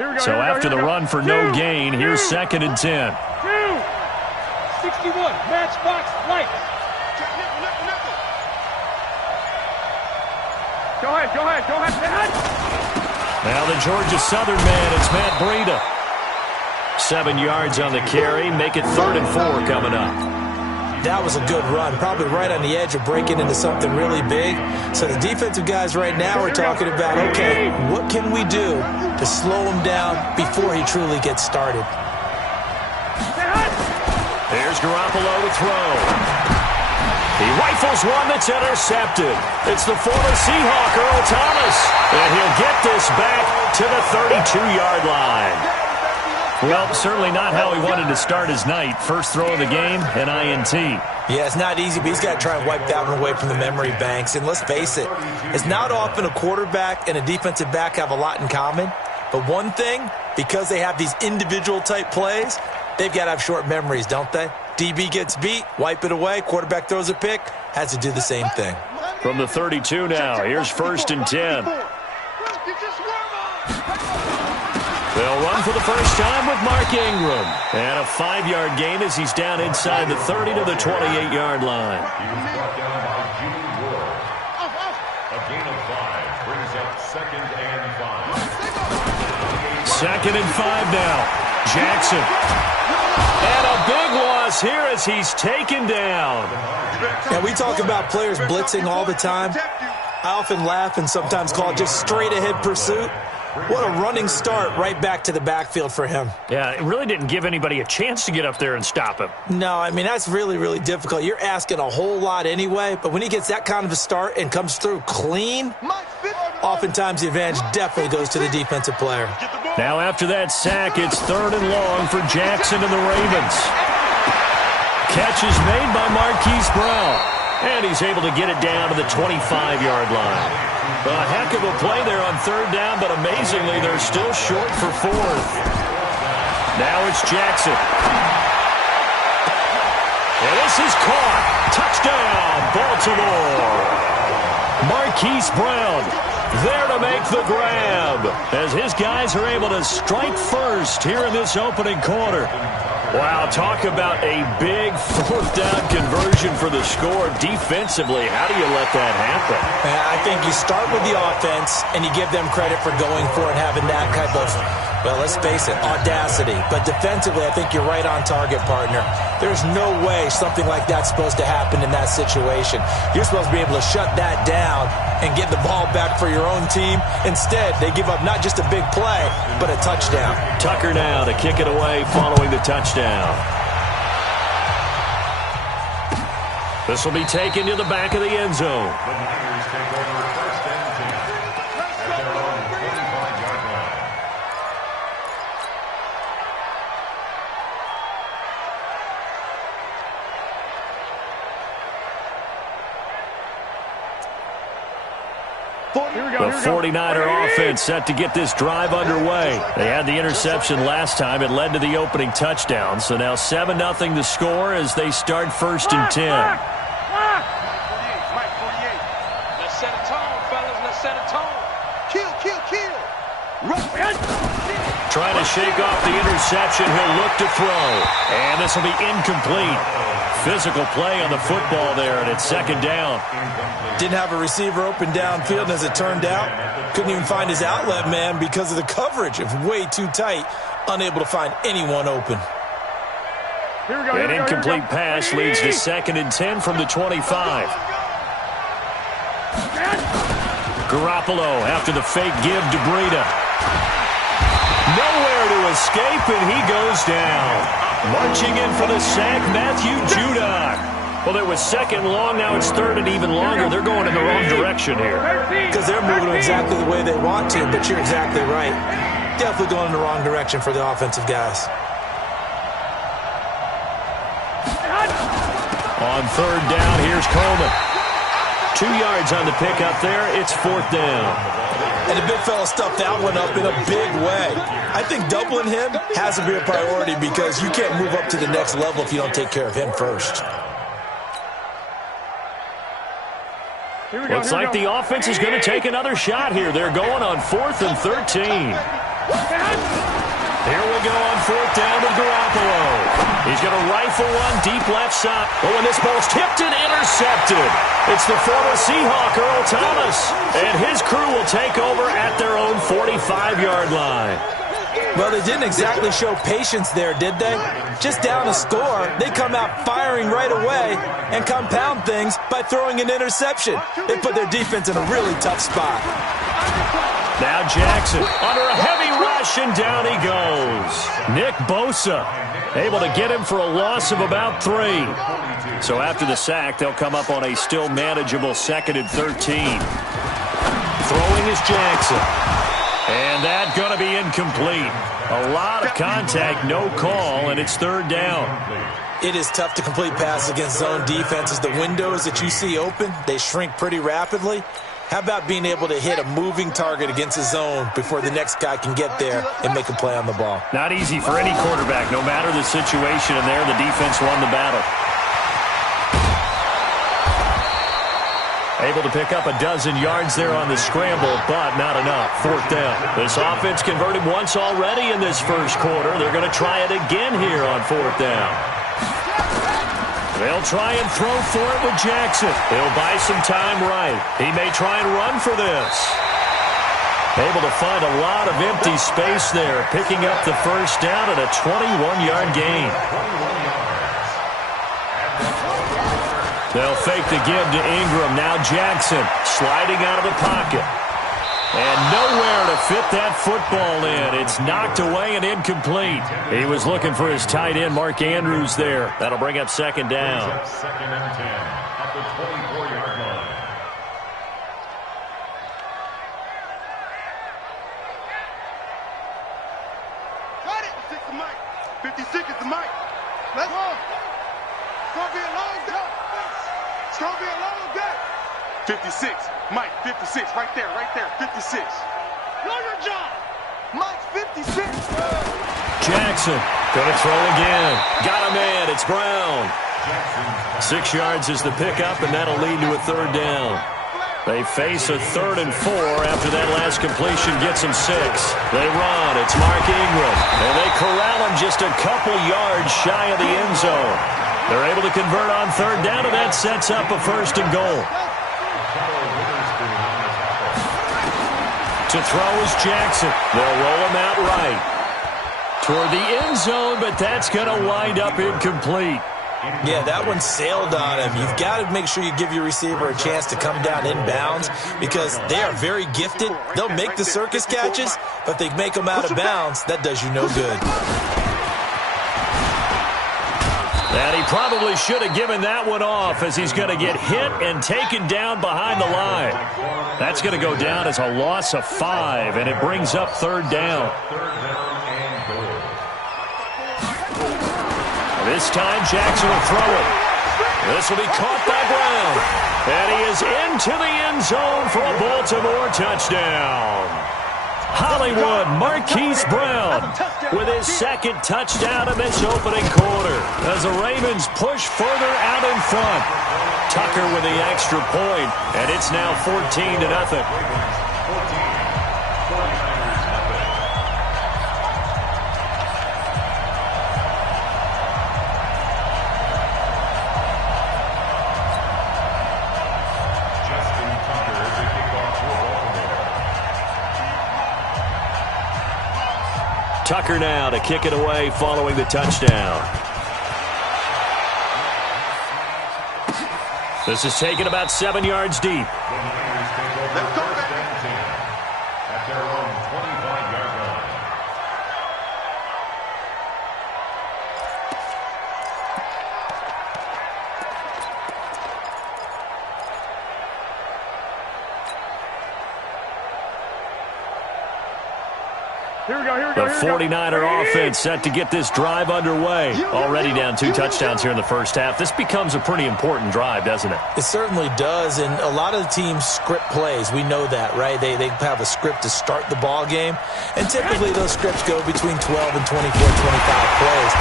So after the run for no gain, here's 2nd and 10. 61, matchbox lights. Go ahead. Now the Georgia Southern man, it's Matt Breida. 7 yards on the carry, make it 3rd and 4 coming up. That was a good run, probably right on the edge of breaking into something really big. So the defensive guys right now are talking about, okay, what can we do to slow him down before he truly gets started? Here's Garoppolo to throw. He rifles one that's intercepted. It's the former Seahawk, Earl Thomas. And he'll get this back to the 32-yard line. Well, certainly not how he wanted to start his night. First throw of the game, an INT. Yeah, it's not easy, but he's got to try and wipe that one away from the memory banks. And let's face it, it's not often a quarterback and a defensive back have a lot in common. But one thing, because they have these individual type plays, they've got to have short memories, don't they? DB gets beat, wipe it away, quarterback throws a pick, has to do the same thing. From the 32 now, here's 1st and 10. They'll run for the first time with Mark Ingram. And a 5-yard gain as he's down inside the 30 to the 28-yard line. A gain of 5 brings up 2nd and 5. 2nd and 5 now. Jackson. And a big loss here as he's taken down. And we talk about players blitzing all the time. I often laugh and sometimes call it just straight-ahead pursuit. What a running start right back to the backfield for him. Yeah, it really didn't give anybody a chance to get up there and stop him. No, I mean, that's really, really difficult. You're asking a whole lot anyway, but when he gets that kind of a start and comes through clean, oftentimes the advantage definitely goes to the defensive player. Now after that sack, it's 3rd and long for Jackson and the Ravens. Catch is made by Marquise Brown, and he's able to get it down to the 25-yard line. A heck of a play there on 3rd down, but amazingly, they're still short for 4th. Now it's Jackson. And this is caught. Touchdown, Baltimore. Marquise Brown there to make the grab as his guys are able to strike first here in this opening quarter. Wow, talk about a big 4th down conversion for the score. Defensively, how do you let that happen? I think you start with the offense and you give them credit for going for it and having that type of, well, let's face it, audacity. But defensively, I think you're right on target, partner. There's no way something like that's supposed to happen in that situation. You're supposed to be able to shut that down and get the ball back for your own team. Instead, they give up not just a big play, but a touchdown. Tucker now to kick it away following the touchdown. This will be taken to the back of the end zone. The Niners take over 1st and 10 at their own 45-yard line. The 49er offense set to get this drive underway. They had the interception last time. It led to the opening touchdown. So now 7-0 the score as they start 1st and 10. Let's set a tone, fellas. Let's set a tone. Kill. Trying to shake off the interception. He'll look to throw. And this will be incomplete. Physical play on the football there, and it's 2nd down. Didn't have a receiver open downfield, and as it turned out, couldn't even find his outlet man because of the coverage. It was way too tight, unable to find anyone open. An incomplete pass leads to 2nd and 10 from the 25. Garoppolo after the fake give to Breida. Nowhere to escape, and he goes down. Marching in for the sack, Matthew Judon. Well, it was 2nd long, now it's 3rd and even longer. They're going in the wrong direction here. Because they're moving exactly the way they want to, but you're exactly right. Definitely going in the wrong direction for the offensive guys. On 3rd down, here's Coleman. 2 yards on the pickup there. It's 4th down. And the big fella stuffed that one up in a big way. I think doubling him has to be a priority because you can't move up to the next level if you don't take care of him first. Looks like the offense is going to take another shot here. They're going on 4th and 13. Here we go on fourth down with Garoppolo. He's going to rifle one deep left side. Oh, and this ball's tipped and intercepted. It's the former Seahawk, Earl Thomas. And his crew will take over at their own 45-yard line. Well, they didn't exactly show patience there, did they? Just down a score, they come out firing right away and compound things by throwing an interception. They put their defense in a really tough spot. Now Jackson under a heavy rush, and down he goes. Nick Bosa able to get him for a loss of about 3. So after the sack, they'll come up on a still manageable 2nd and 13. Throwing is Jackson. And that's going to be incomplete. A lot of contact, no call, and it's 3rd down. It is tough to complete passes against zone defenses. The windows that you see open, they shrink pretty rapidly. How about being able to hit a moving target against a zone before the next guy can get there and make a play on the ball? Not easy for any quarterback, no matter the situation, and there the defense won the battle. Able to pick up a dozen yards there on the scramble, but not enough. 4th down. This offense converted once already in this first quarter. They're going to try it again here on 4th down. They'll try and throw for it with Jackson. He'll buy some time right. He may try and run for this. Able to find a lot of empty space there, picking up the first down at a 21-yard gain. They'll fake the give to Ingram. Now Jackson sliding out of the pocket. And nowhere to fit that football in. It's knocked away and incomplete. He was looking for his tight end, Mark Andrews, there. That'll bring up 2nd down. 2nd and 10 at the 24-yard line. Got it. 56 is Mike. 56 is the Mike. Let's go. It's going to be a long day. It's going to be a long day. 56. Mike, 56. Right there, 56. Know your job. Mike, 56. Jackson going to throw again. Got him in. It's Brown. 6 yards is the pickup, and that'll lead to a 3rd down. They face a 3rd and 4 after that last completion gets them 6. They run. It's Mark Ingram. And they corral him just a couple yards shy of the end zone. They're able to convert on 3rd down, and that sets up a 1st and goal. To throw is Jackson. They'll roll him out right toward the end zone, but that's going to wind up incomplete. Yeah, that one sailed on him. You've got to make sure you give your receiver a chance to come down inbounds because they are very gifted. They'll make the circus catches, but they make them out of bounds. That does you no good. And he probably should have given that one off as he's going to get hit and taken down behind the line. That's going to go down as a loss of 5, and it brings up 3rd down. This time Jackson will throw it. This will be caught by Brown. And he is into the end zone for a Baltimore touchdown. Hollywood Marquise Brown with his 2nd touchdown in this opening quarter as the Ravens push further out in front. Tucker with the extra point, and it's now 14-0. Tucker now to kick it away following the touchdown. This is taken about 7 yards deep. Let's go back. At their own 25-yard line. The 49er offense set to get this drive underway. Already down 2 touchdowns here in the first half. This becomes a pretty important drive, doesn't it? It certainly does, and a lot of the teams script plays. We know that, right? They have a script to start the ball game, and typically those scripts go between 12 and 24, 25 plays.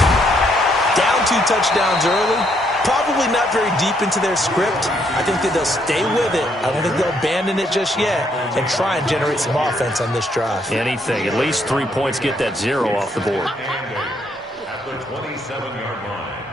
Down 2 touchdowns early, Probably not very deep into their script. I think that they'll stay with it. I don't think they'll abandon it just yet and try and generate some offense on this drive. Anything. At least 3 points, get that 0 off the board. At the 27-yard line.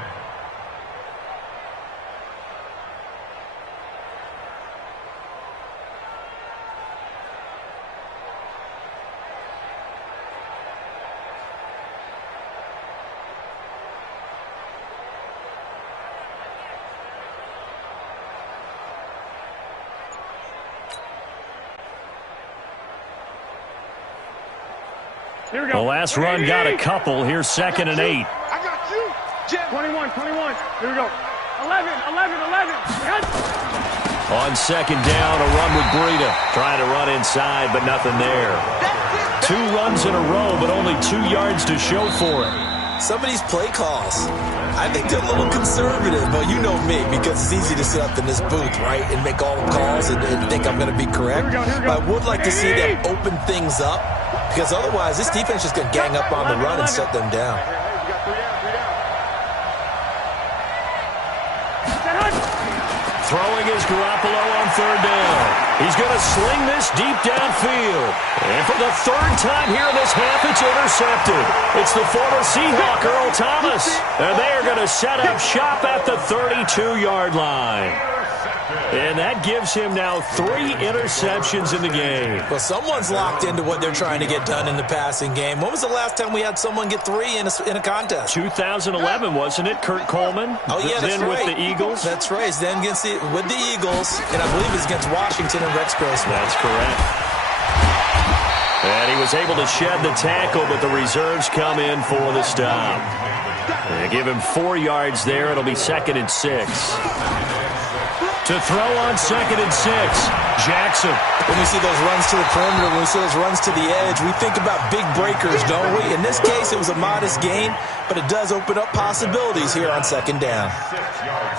The last run got a couple. Here's 2nd and 8. I got you. Jet 21. Here we go. 11. On 2nd down, a run with Breida. Trying to run inside, but nothing there. 2 runs in a row, but only 2 yards to show for it. Some of these play calls, I think they're a little conservative, but you know me, because it's easy to sit up in this booth, right, and make all the calls and think I'm going to be correct. But I would like to see them open things up, because otherwise this defense is going to gang up on the run and shut them down. Throwing is Garoppolo on 3rd down. He's going to sling this deep downfield. And for the 3rd time here in this half, it's intercepted. It's the former Seahawk, Earl Thomas. And they are going to set up shop at the 32-yard line. And that gives him now 3 interceptions in the game. Well, someone's locked into what they're trying to get done in the passing game. When was the last time we had someone get 3 in a contest? 2011, wasn't it? Kurt Coleman? Oh, yeah, that's then right. with the Eagles? That's right. It's then with the Eagles, and I believe it's against Washington and Rex Grossman. That's correct. And he was able to shed the tackle, but the reserves come in for the stop. They give him 4 yards there. It'll be 2nd and 6. To throw on 2nd and 6, Jackson. When we see those runs to the perimeter, when we see those runs to the edge, we think about big breakers, don't we? In this case, it was a modest gain, but it does open up possibilities here on 2nd down.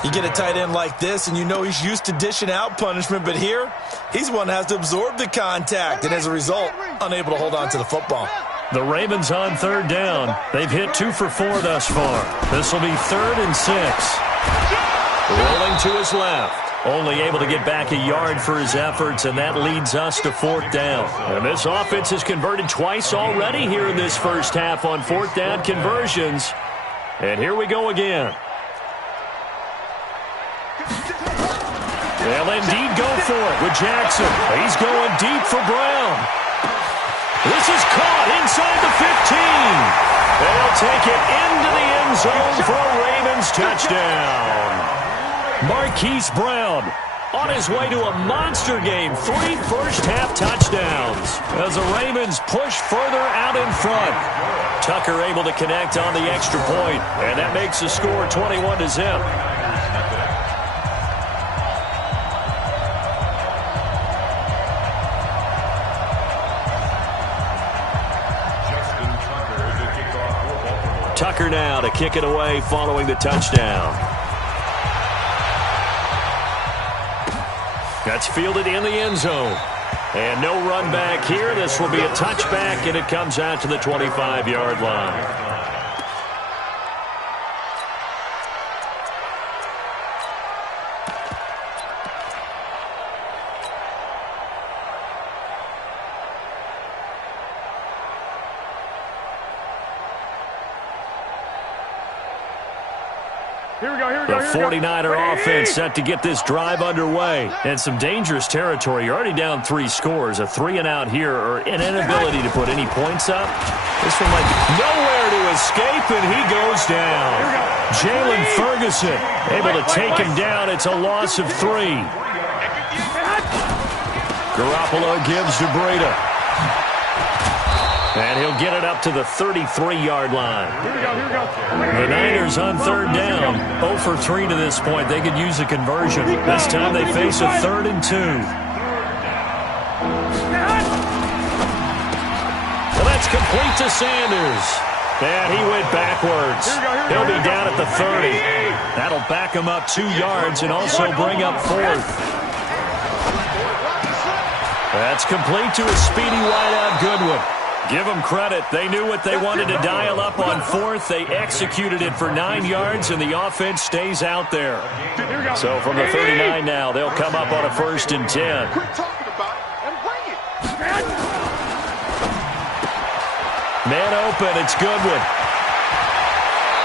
You get a tight end like this, and you know he's used to dishing out punishment, but here, he's one that has to absorb the contact, and as a result, unable to hold on to the football. The Ravens on 3rd down. They've hit 2 for 4 thus far. This will be 3rd and 6. Rolling to his left. Only able to get back a yard for his efforts, and that leads us to 4th down. And this offense has converted twice already here in this first half on 4th down conversions. And here we go again. They'll indeed go for it with Jackson. He's going deep for Brown. This is caught inside the 15. They'll take it into the end zone for a Ravens touchdown. Marquise Brown on his way to a monster game. 3 first-half touchdowns as the Ravens push further out in front. Tucker able to connect on the extra point, and that makes the score 21-0. Tucker now to kick it away following the touchdown. That's fielded in the end zone. And no run back here. This will be a touchback, and it comes out to the 25-yard line. The 49er offense set to get this drive underway. And some dangerous territory. You're already down 3 scores. A 3 and out here, or an inability to put any points up. This one might be nowhere to escape, and he goes down. Jalen Ferguson able to take him down. It's a loss of 3. Garoppolo gives to Breida. And he'll get it up to the 33-yard line. The Niners on 3rd down. 0 for 3 to this point. They could use a conversion. This time they face a 3rd and 2. Well, that's complete to Sanders. And he went backwards. He'll be down at the 30. That'll back him up 2 yards and also bring up 4th. That's complete to a speedy wideout Goodwin. Give them credit. They knew what they wanted to dial up on fourth. They executed it for 9 yards, and the offense stays out there. So from the 39 now, they'll come up on a 1st and 10. Quit talking about it and bring it. Man open. It's Goodwin.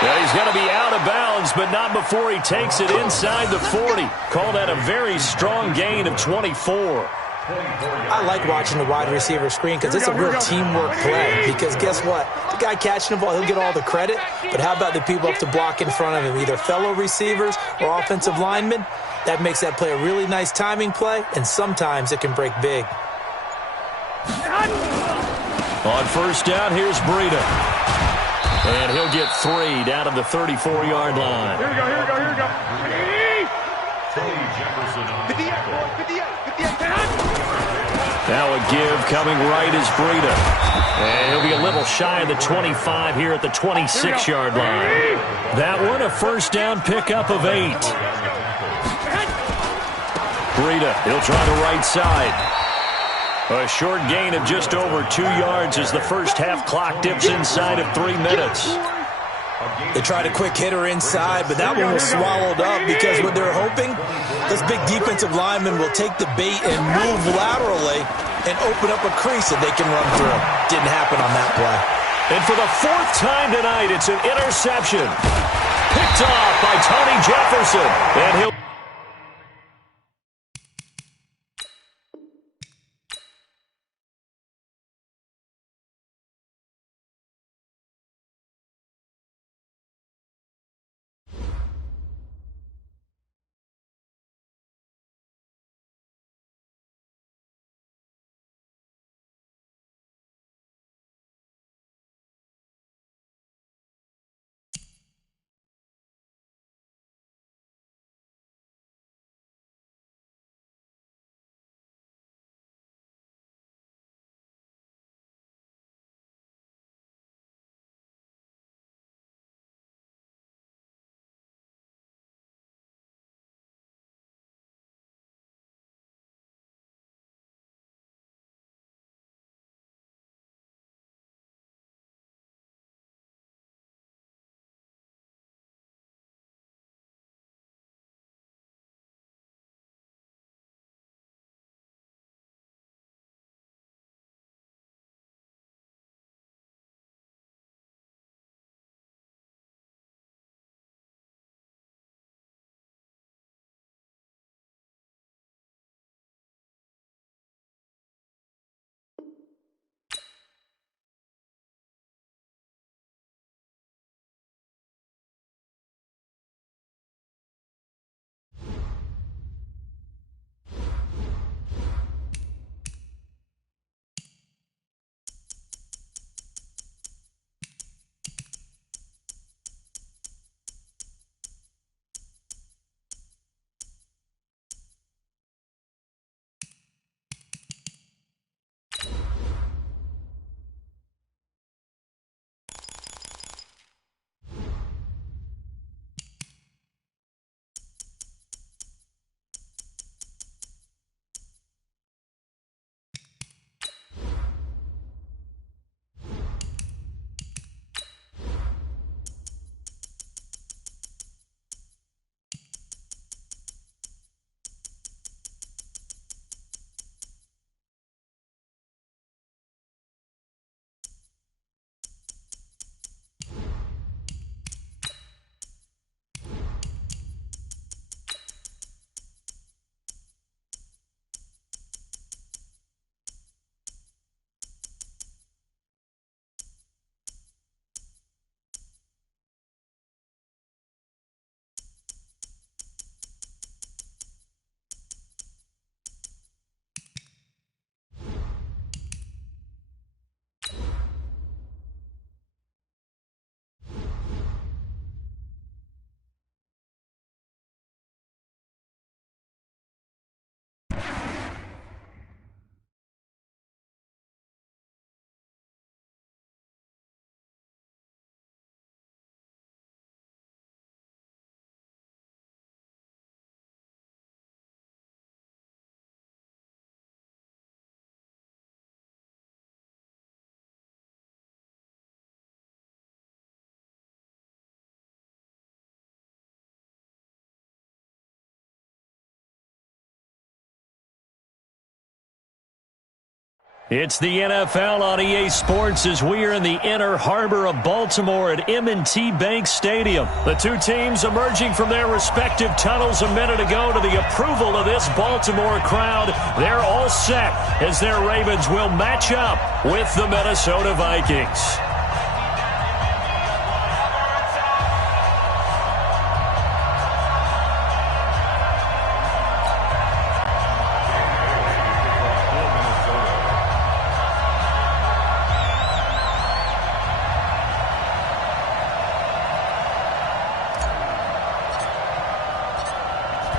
Yeah, he's going to be out of bounds, but not before he takes it inside the 40. Called that a very strong gain of 24. I like watching the wide receiver screen because it's a real teamwork play. Because guess what? The guy catching the ball, he'll get all the credit. But how about the people up to block in front of him, either fellow receivers or offensive linemen? That makes that play a really nice timing play, and sometimes it can break big. On 1st down, here's Breida. And he'll get 3 down to the 34-yard line. Here we go, here we go, here we go. Tony Jefferson on the 58, tackle. 58, 58. Now a give coming right is Breida. And he'll be a little shy of the 25 here at the 26-yard line. That one, a 1st down pickup of 8. Breida, he'll try the right side. A short gain of just over 2 yards as the first half clock dips inside of 3 minutes. They tried a quick hitter inside, but that one was swallowed up because what they're hoping, this big defensive lineman will take the bait and move laterally and open up a crease that they can run through. Didn't happen on that play. And for the 4th time tonight, it's an interception. Picked off by Tony Jefferson. And he'll It's the NFL on EA Sports as we are in the inner harbor of Baltimore at M&T Bank Stadium. The two teams emerging from their respective tunnels a minute ago to the approval of this Baltimore crowd. They're all set as their Ravens will match up with the Minnesota Vikings.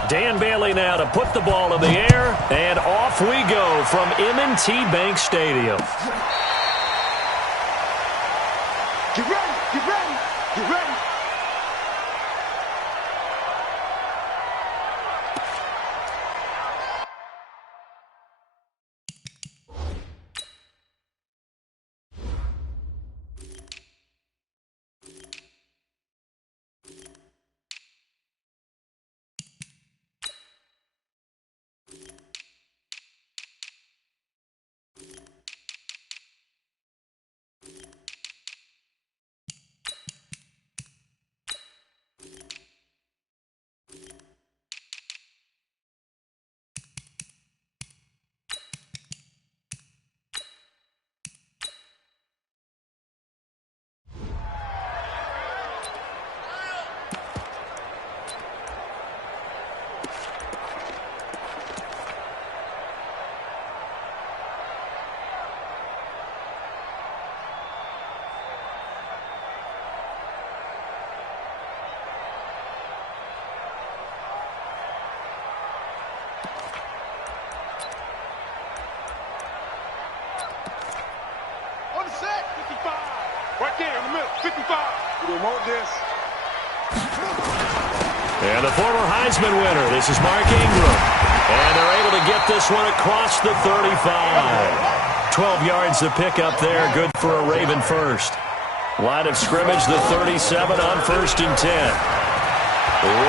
Dan Bailey now to put the ball in the air, and off we go from M&T Bank Stadium. Get ready, get ready, get ready. Right there in the middle, 55. We don't want this. And the former Heisman winner, this is Mark Ingram. And they're able to get this one across the 35. 12 yards to pick up there, good for a Raven first. Line of scrimmage, the 37 on 1st and 10.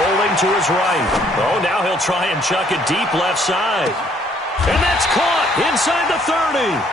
Rolling to his right. Oh, now he'll try and chuck it deep left side. And that's caught inside the 30.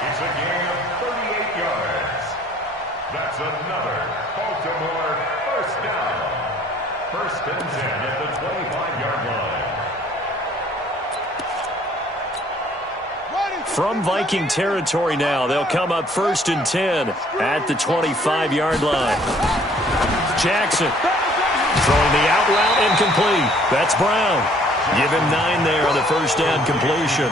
It's a gain of 38 yards. That's another Baltimore first down. 1st and 10 at the 25-yard line. From Viking territory now, they'll come up 1st and 10 at the 25-yard line. Jackson throwing the out route incomplete. That's Brown. Give him 9 there on the first down completion.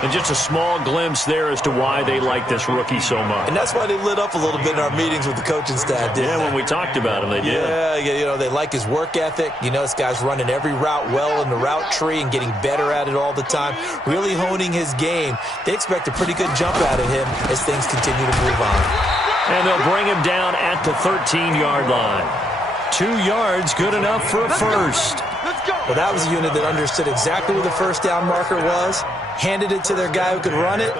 And just a small glimpse there as to why they like this rookie so much. And that's why they lit up a little bit in our meetings with the coaching staff. Yeah, when we talked about him, they did. Yeah, you know, they like his work ethic. You know, this guy's running every route well in the route tree and getting better at it all the time, really honing his game. They expect a pretty good jump out of him as things continue to move on. And they'll bring him down at the 13-yard line. 2 yards, good enough for a first. Well, that was a unit that understood exactly where the first down marker was, handed it to their guy who could run it,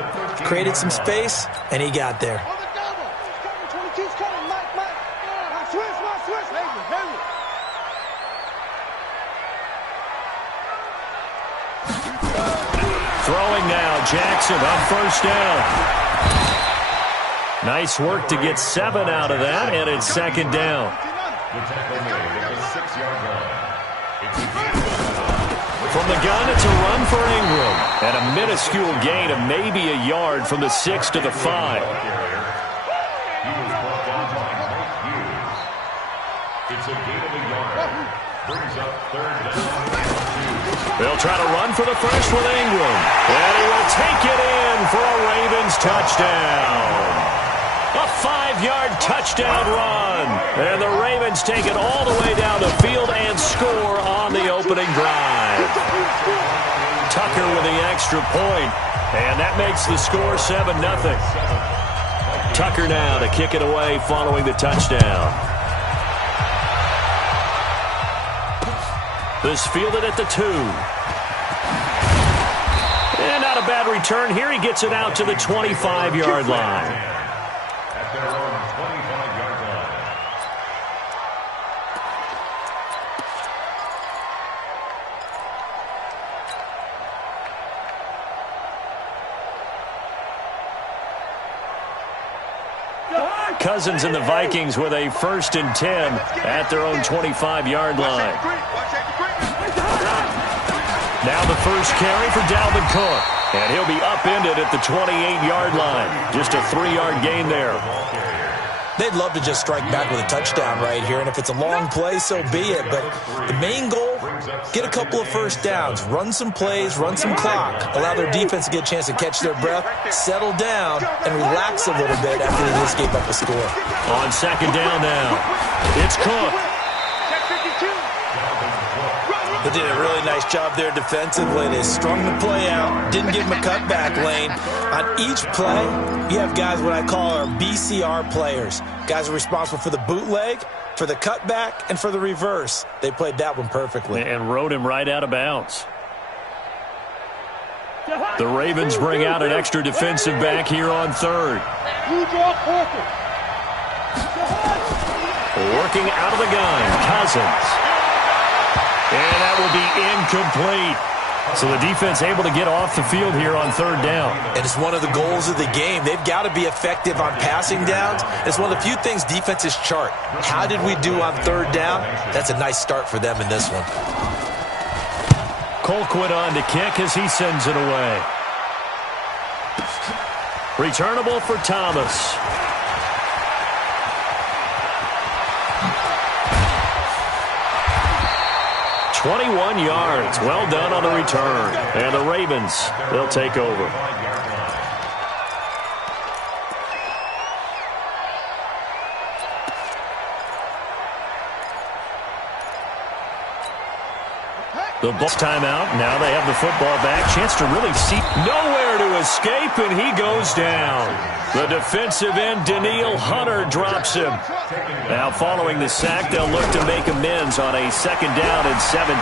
created some space, and he got there. Throwing now, Jackson on first down. Nice work to get 7 out of that, and it's 2nd down. The tackle made at the 6-yard line. It's a From the gun, it's a run for Ingram. And a minuscule gain of maybe a yard from the 6 to the 5. It's a gain of a yard. Brings up third down. They'll try to run for the first with Ingram. And he will take it in for a Ravens touchdown. A 5-yard touchdown run. And the Ravens take it all the way down the field and score on the opening drive. Tucker with the extra point. And that makes the score 7-0. Tucker now to kick it away following the touchdown. This fielded at the 2. And not a bad return here. He gets it out to the 25-yard line. At their own 25-yard line. Cousins and the Vikings with a 1st and 10 at their own 25-yard line. Now the first carry for Dalvin Cook. And he'll be upended at the 28-yard line. Just a 3-yard gain there. They'd love to just strike back with a touchdown right here, and if it's a long play, so be it. But the main goal, get a couple of first downs, run some plays, run some clock, allow their defense to get a chance to catch their breath, settle down, and relax a little bit after they just gave up a score. On 2nd down now, it's Cook. They did a really nice job there defensively. They strung the play out, didn't give them a cutback lane. On each play, you have guys what I call our BCR players. Guys are responsible for the bootleg, for the cutback, and for the reverse. They played that one perfectly. And rode him right out of bounds. The Ravens bring out an extra defensive back here on 3rd. Working out of the gun, Cousins. And that will be incomplete. So the defense able to get off the field here on 3rd down. And it's one of the goals of the game. They've got to be effective on passing downs. It's one of the few things defenses chart. How did we do on 3rd down? That's a nice start for them in this one. Colquitt on to kick as he sends it away. Returnable for Thomas. 21 yards. Well done on the return. And the Ravens, they'll take over. The Bucs timeout. Now they have the football back. Chance to really see. Nowhere to escape, and he goes down. The defensive end, Danielle Hunter, drops him. Now following the sack, they'll look to make amends on a 2nd down and 17.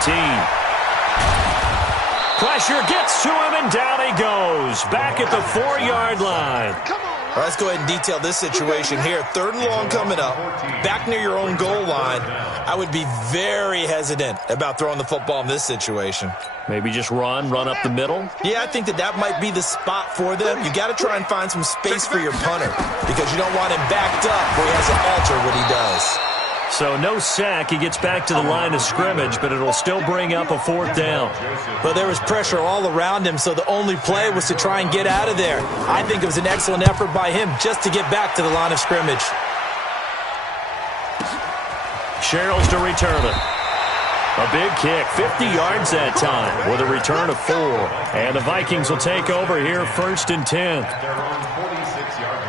Pressure gets to him, and down he goes. Back at the 4-yard line. All right, let's go ahead and detail this situation here. 3rd and long coming up, back near your own goal line. I would be very hesitant about throwing the football in this situation. Maybe just run up the middle? Yeah, I think that might be the spot for them. You got to try and find some space for your punter because you don't want him backed up where he has to alter what he does. So no sack. He gets back to the line of scrimmage, but it'll still bring up a 4th down. Well, there was pressure all around him, so the only play was to try and get out of there. I think it was an excellent effort by him just to get back to the line of scrimmage. Sherrills to return it. A big kick, 50 yards that time with a return of 4. And the Vikings will take over here 1st and 10. At their own 46-yard line.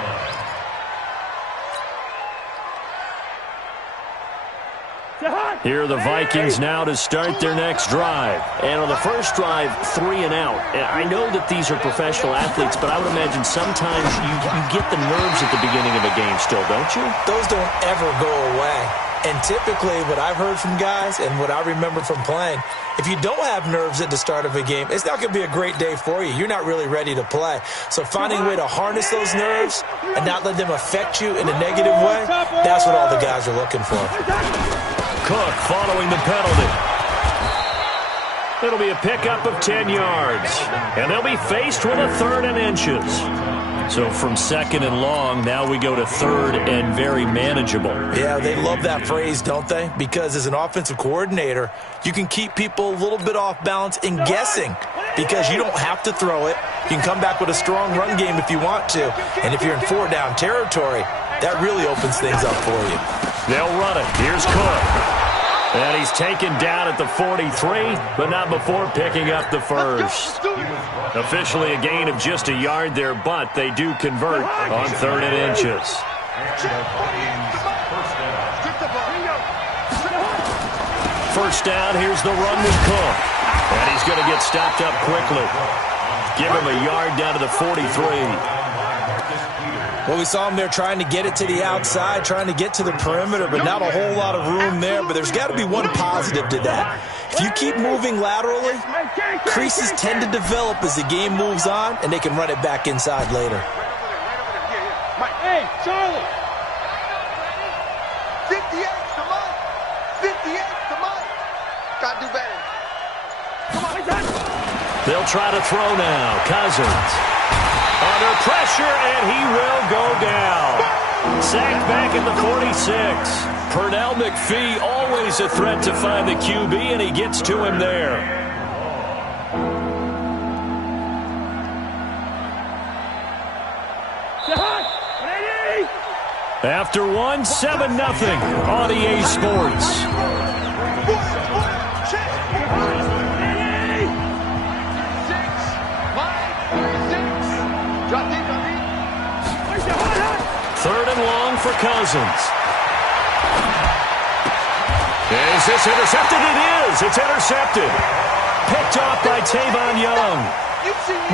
Here are the Vikings now to start their next drive. And on the first drive, 3 and out. And I know that these are professional athletes, but I would imagine sometimes you get the nerves at the beginning of a game still, don't you? Those don't ever go away. And typically what I've heard from guys and what I remember from playing, if you don't have nerves at the start of a game, it's not going to be a great day for you. You're not really ready to play. So finding a way to harness those nerves and not let them affect you in a negative way, that's what all the guys are looking for. Cook following the penalty. It'll be a pickup of 10 yards. And they'll be faced with a 3rd and inches. So from 2nd and long, now we go to 3rd and very manageable. Yeah, they love that phrase, don't they? Because as an offensive coordinator, you can keep people a little bit off balance and guessing because you don't have to throw it. You can come back with a strong run game if you want to. And if you're in 4-down territory, that really opens things up for you. They'll run it. Here's Cook. And he's taken down at the 43, but not before picking up the first. Officially a gain of just a yard there, but they do convert on 3rd and inches. First down, here's the run with Cook. And he's going to get stopped up quickly. Give him a yard down to the 43. Well, we saw him there trying to get it to the outside, trying to get to the perimeter, but not a whole lot of room there. But there's got to be one positive to that. If you keep moving laterally, creases tend to develop as the game moves on, and they can run it back inside later. Hey, Charlie! 58 to Mike! 58 to Mike! Gotta do better. Come on, they'll try to throw now. Cousins. Under pressure, and he will go down. Sacked back at the 46. Pernell McPhee, always a threat to find the QB, and he gets to him there. After one, 7-0 on EA Sports. Third and long for Cousins. Is this intercepted? It is. It's intercepted. Picked off by Tavon Young.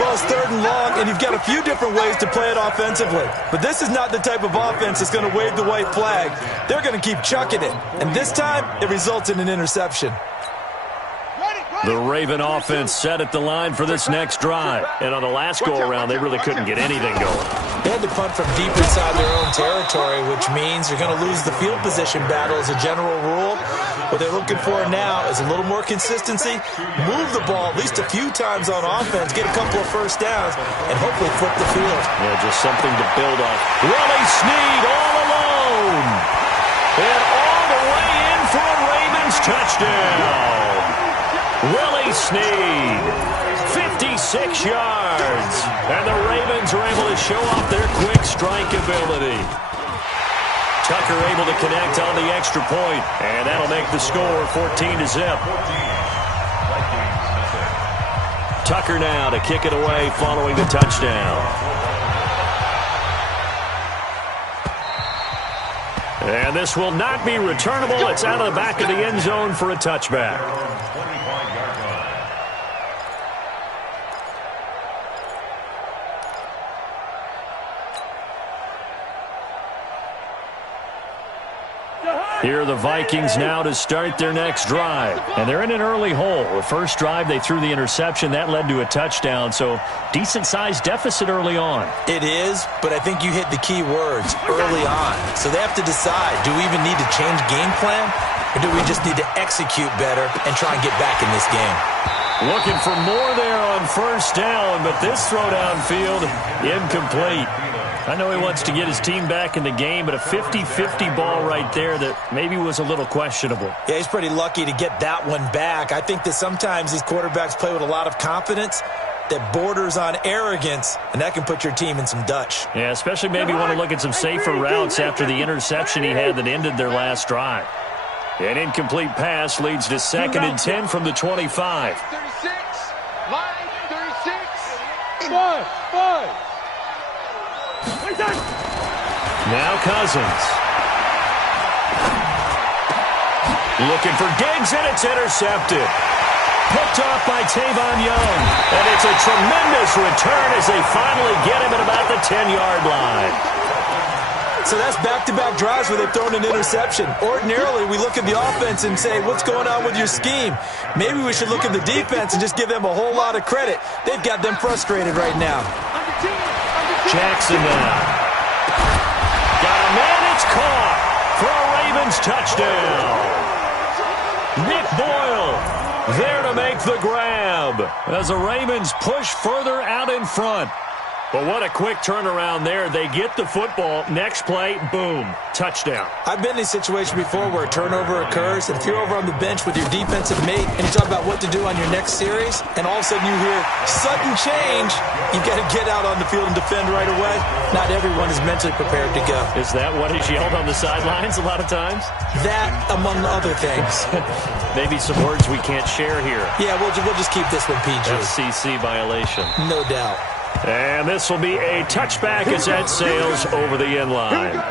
Well, it's 3rd and long, and you've got a few different ways to play it offensively. But this is not the type of offense that's going to wave the white flag. They're going to keep chucking it. And this time, it results in an interception. The Raven offense set at the line for this next drive. And on the last go-around, they really couldn't get anything going. They had to punt from deep inside their own territory, which means you're going to lose the field position battle as a general rule. What they're looking for now is a little more consistency, move the ball at least a few times on offense, get a couple of first downs, and hopefully flip the field. Yeah, just something to build on. Willie Snead all alone. And all the way in for a Ravens touchdown. Willie Snead, 56 yards. And the Ravens are able to show off their quick strike ability. Tucker able to connect on the extra point, and that'll make the score 14-0. Tucker now to kick it away following the touchdown. And this will not be returnable. It's out of the back of the end zone for a touchback. Here are the Vikings now to start their next drive. And they're in an early hole. The first drive, they threw the interception. That led to a touchdown. So decent-sized deficit early on. It is, but I think you hit the key words, early on. So they have to decide, do we even need to change game plan? Or do we just need to execute better and try and get back in this game? Looking for more there on first down, but this throw downfield, incomplete. I know he wants to get his team back in the game, but a 50-50 ball right there that maybe was a little questionable. Yeah, he's pretty lucky to get that one back. I think that sometimes these quarterbacks play with a lot of confidence that borders on arrogance, and that can put your team in some Dutch. Yeah, especially maybe want to look at some safer routes after the interception he had that ended their last drive. An incomplete pass leads to 2nd and 10 from the 25. 36, line 36. 5. Now Cousins. Looking for Diggs, and it's intercepted. Picked off by Tavon Young. And it's a tremendous return as they finally get him at about the 10-yard line. So that's back-to-back drives where they've thrown an interception. Ordinarily, we look at the offense and say, what's going on with your scheme? Maybe we should look at the defense and just give them a whole lot of credit. They've got them frustrated right now. Jackson now. Got a man, it's caught for a Ravens touchdown. Nick Boyle there to make the grab as the Ravens push further out in front. Well, what a quick turnaround there. They get the football. Next play, boom, touchdown. I've been in a situation before where a turnover occurs, and if you're over on the bench with your defensive mate and you talk about what to do on your next series, and all of a sudden you hear sudden change, you've got to get out on the field and defend right away. Not everyone is mentally prepared to go. Is that what is yelled on the sidelines a lot of times? That, among other things. Maybe some words we can't share here. Yeah, we'll just keep this one PG. FCC violation. No doubt. And this will be a touchback as that sails over the end line.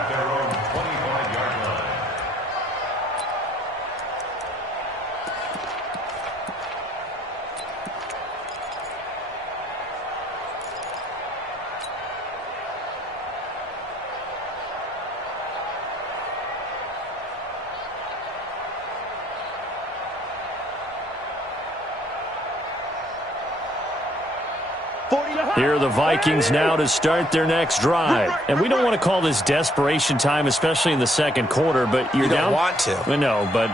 Here are the Vikings now to start their next drive. And we don't want to call this desperation time, especially in the second quarter, but you're down. You don't want to. No, but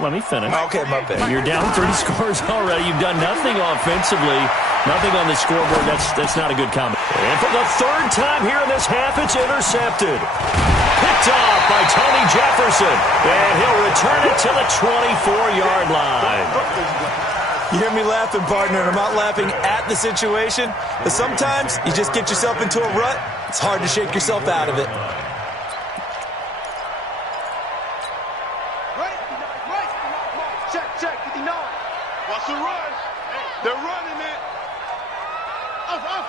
let me finish. Okay, my bad. You're down 3 scores already. You've done nothing offensively, nothing on the scoreboard. That's not a good comment. And for the third time here in this half, it's intercepted. Picked off by Tony Jefferson. And he'll return it to the 24-yard line. You hear me laughing, partner, and I'm not laughing at the situation, but sometimes you just get yourself into a rut. It's hard to shake yourself out of it. Check, 59. Watch the run. They're running it. Off.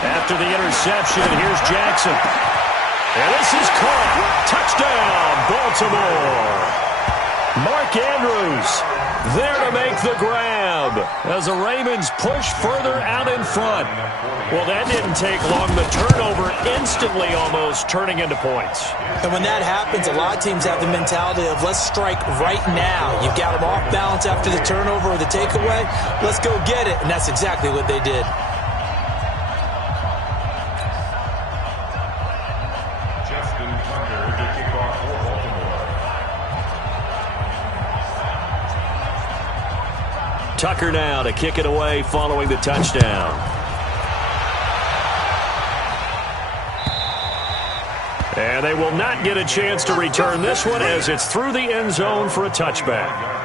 After the interception, here's Jackson. And this is caught. Touchdown, Baltimore. Mark Andrews there to make the grab as the Ravens push further out in front. Well, that didn't take long. The turnover instantly almost turning into points. And when that happens, a lot of teams have the mentality of let's strike right now. You've got them off balance after the turnover or the takeaway. Let's go get it. And that's exactly what they did. Tucker now to kick it away following the touchdown. And they will not get a chance to return this one as it's through the end zone for a touchback.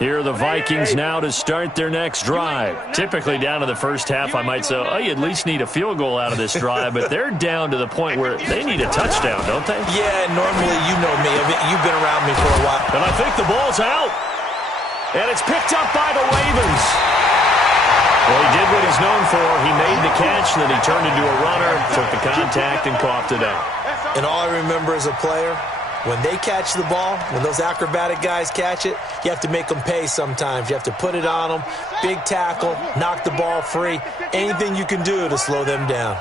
Here are the Vikings now to start their next drive. Typically down to the first half, I might say, oh, you at least need a field goal out of this drive, but they're down to the point where they need a touchdown, don't they? Yeah, normally you know me. You've been around me for a while. And I think the ball's out. And it's picked up by the Ravens. Well, he did what he's known for. He made the catch, then he turned into a runner, took the contact, and coughed it out. And all I remember as a player, when they catch the ball, when those acrobatic guys catch it, you have to make them pay sometimes. You have to put it on them, big tackle, knock the ball free, anything you can do to slow them down.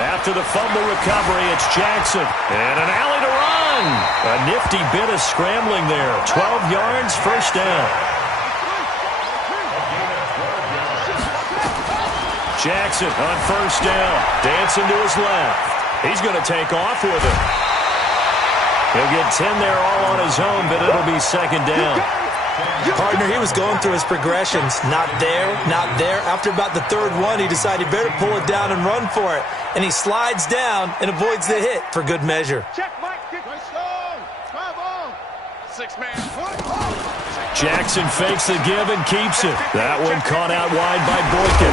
After the fumble recovery, it's Jackson. And an alley to run. A nifty bit of scrambling there. 12 yards, first down. Jackson on first down. Dancing to his left. He's going to take off with it. He'll get 10 there all on his own, but it'll be second down. Partner, he was going through his progressions. Not there, not there. After about the third one, he decided he better pull it down and run for it. And he slides down and avoids the hit for good measure. Jackson fakes the give and keeps it. That one caught out wide by Boykin.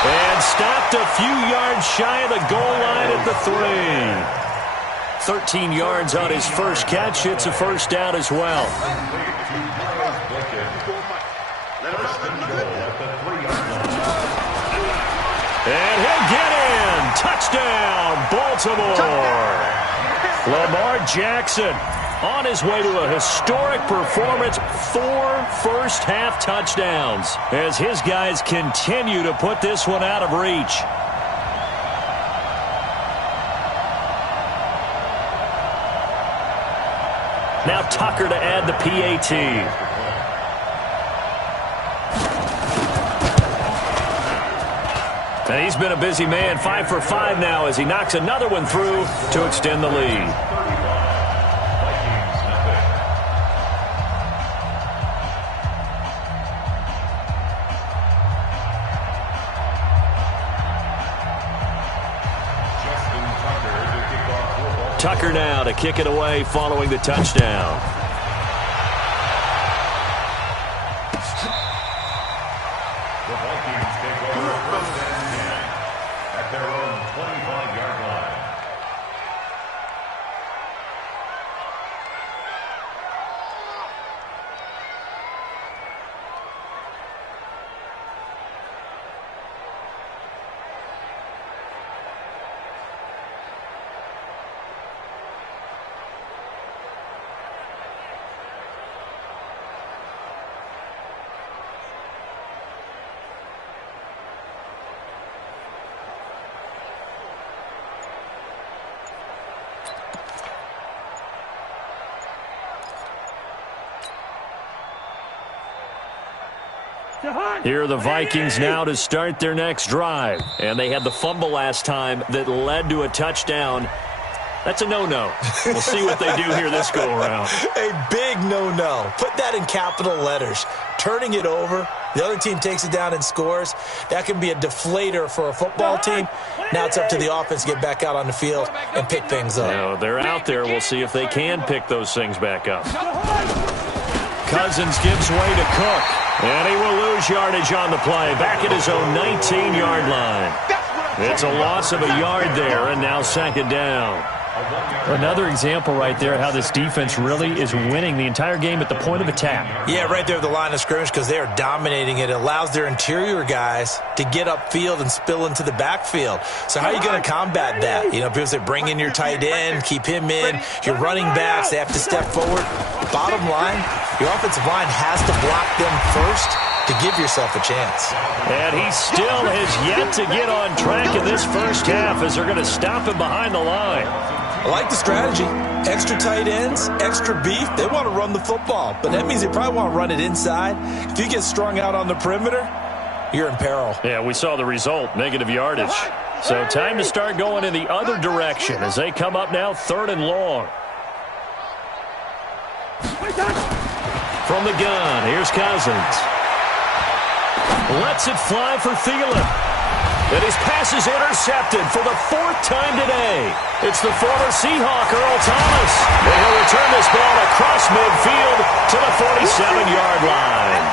And stopped a few yards shy of the goal line at the 3. 13 yards on his first catch. It's a first down as well. And he'll get in. Touchdown, Baltimore. Lamar Jackson on his way to a historic performance, 4 first-half touchdowns as his guys continue to put this one out of reach. Now Tucker to add the PAT. And he's been a busy man, 5 for 5 now as he knocks another one through to extend the lead. Tucker now to kick it away following the touchdown. The Vikings take over first and 10 at their own 25-yard line. Here are the Vikings now to start their next drive. And they had the fumble last time that led to a touchdown. That's a no-no. We'll see what they do here this go-around. A big no-no. Put that in capital letters. Turning it over, the other team takes it down and scores. That can be a deflator for a football team. Now it's up to the offense to get back out on the field and pick things up. Now, they're out there. We'll see if they can pick those things back up. Cousins gives way to Cook. And he will lose yardage on the play. Back at his own 19-yard line. It's a loss of a yard there, and now second down. Another example right there how this defense really is winning the entire game at the point of attack. Yeah, right there at the line of scrimmage because they are dominating it. It allows their interior guys to get upfield and spill into the backfield. So how are you going to combat that? You know, people say bring in your tight end, keep him in. Your running backs, they have to step forward. Bottom line, your offensive line has to block them first to give yourself a chance. And he still has yet to get on track in this first half as they're going to stop him behind the line. I like the strategy. Extra tight ends, extra beef. They want to run the football, but that means they probably want to run it inside. If you get strung out on the perimeter, you're in peril. Yeah, we saw the result, negative yardage. So time to start going in the other direction as they come up now 3rd and long. From the gun, here's Cousins. Lets it fly for Thielen. And his pass is intercepted for the 4th time today. It's the former Seahawk, Earl Thomas. And he'll return this ball across midfield to the 47-yard line.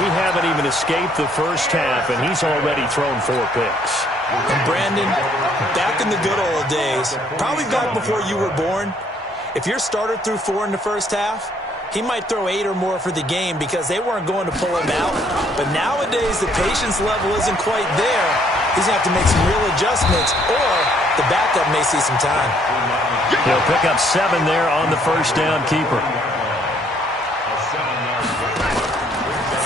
We haven't even escaped the first half, and he's already thrown 4 picks. And Brandon, back in the good old days, probably back before you were born, if your starter threw 4 in the first half, he might throw 8 or more for the game because they weren't going to pull him out. But nowadays, the patience level isn't quite there. He's going to have to make some real adjustments, or the backup may see some time. He'll pick up 7 there on the first down keeper.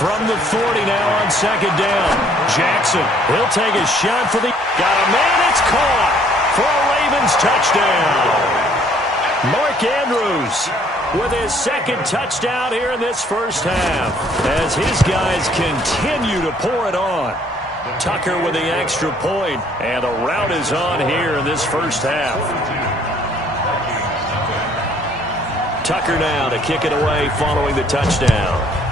From the 40 now on second down. Jackson, he'll take a shot for the... Got a man, it's caught for a Ravens touchdown. Mark Andrews with his 2nd touchdown here in this first half as his guys continue to pour it on. Tucker with the extra point, and the rout is on here in this first half. Tucker now to kick it away following the touchdown.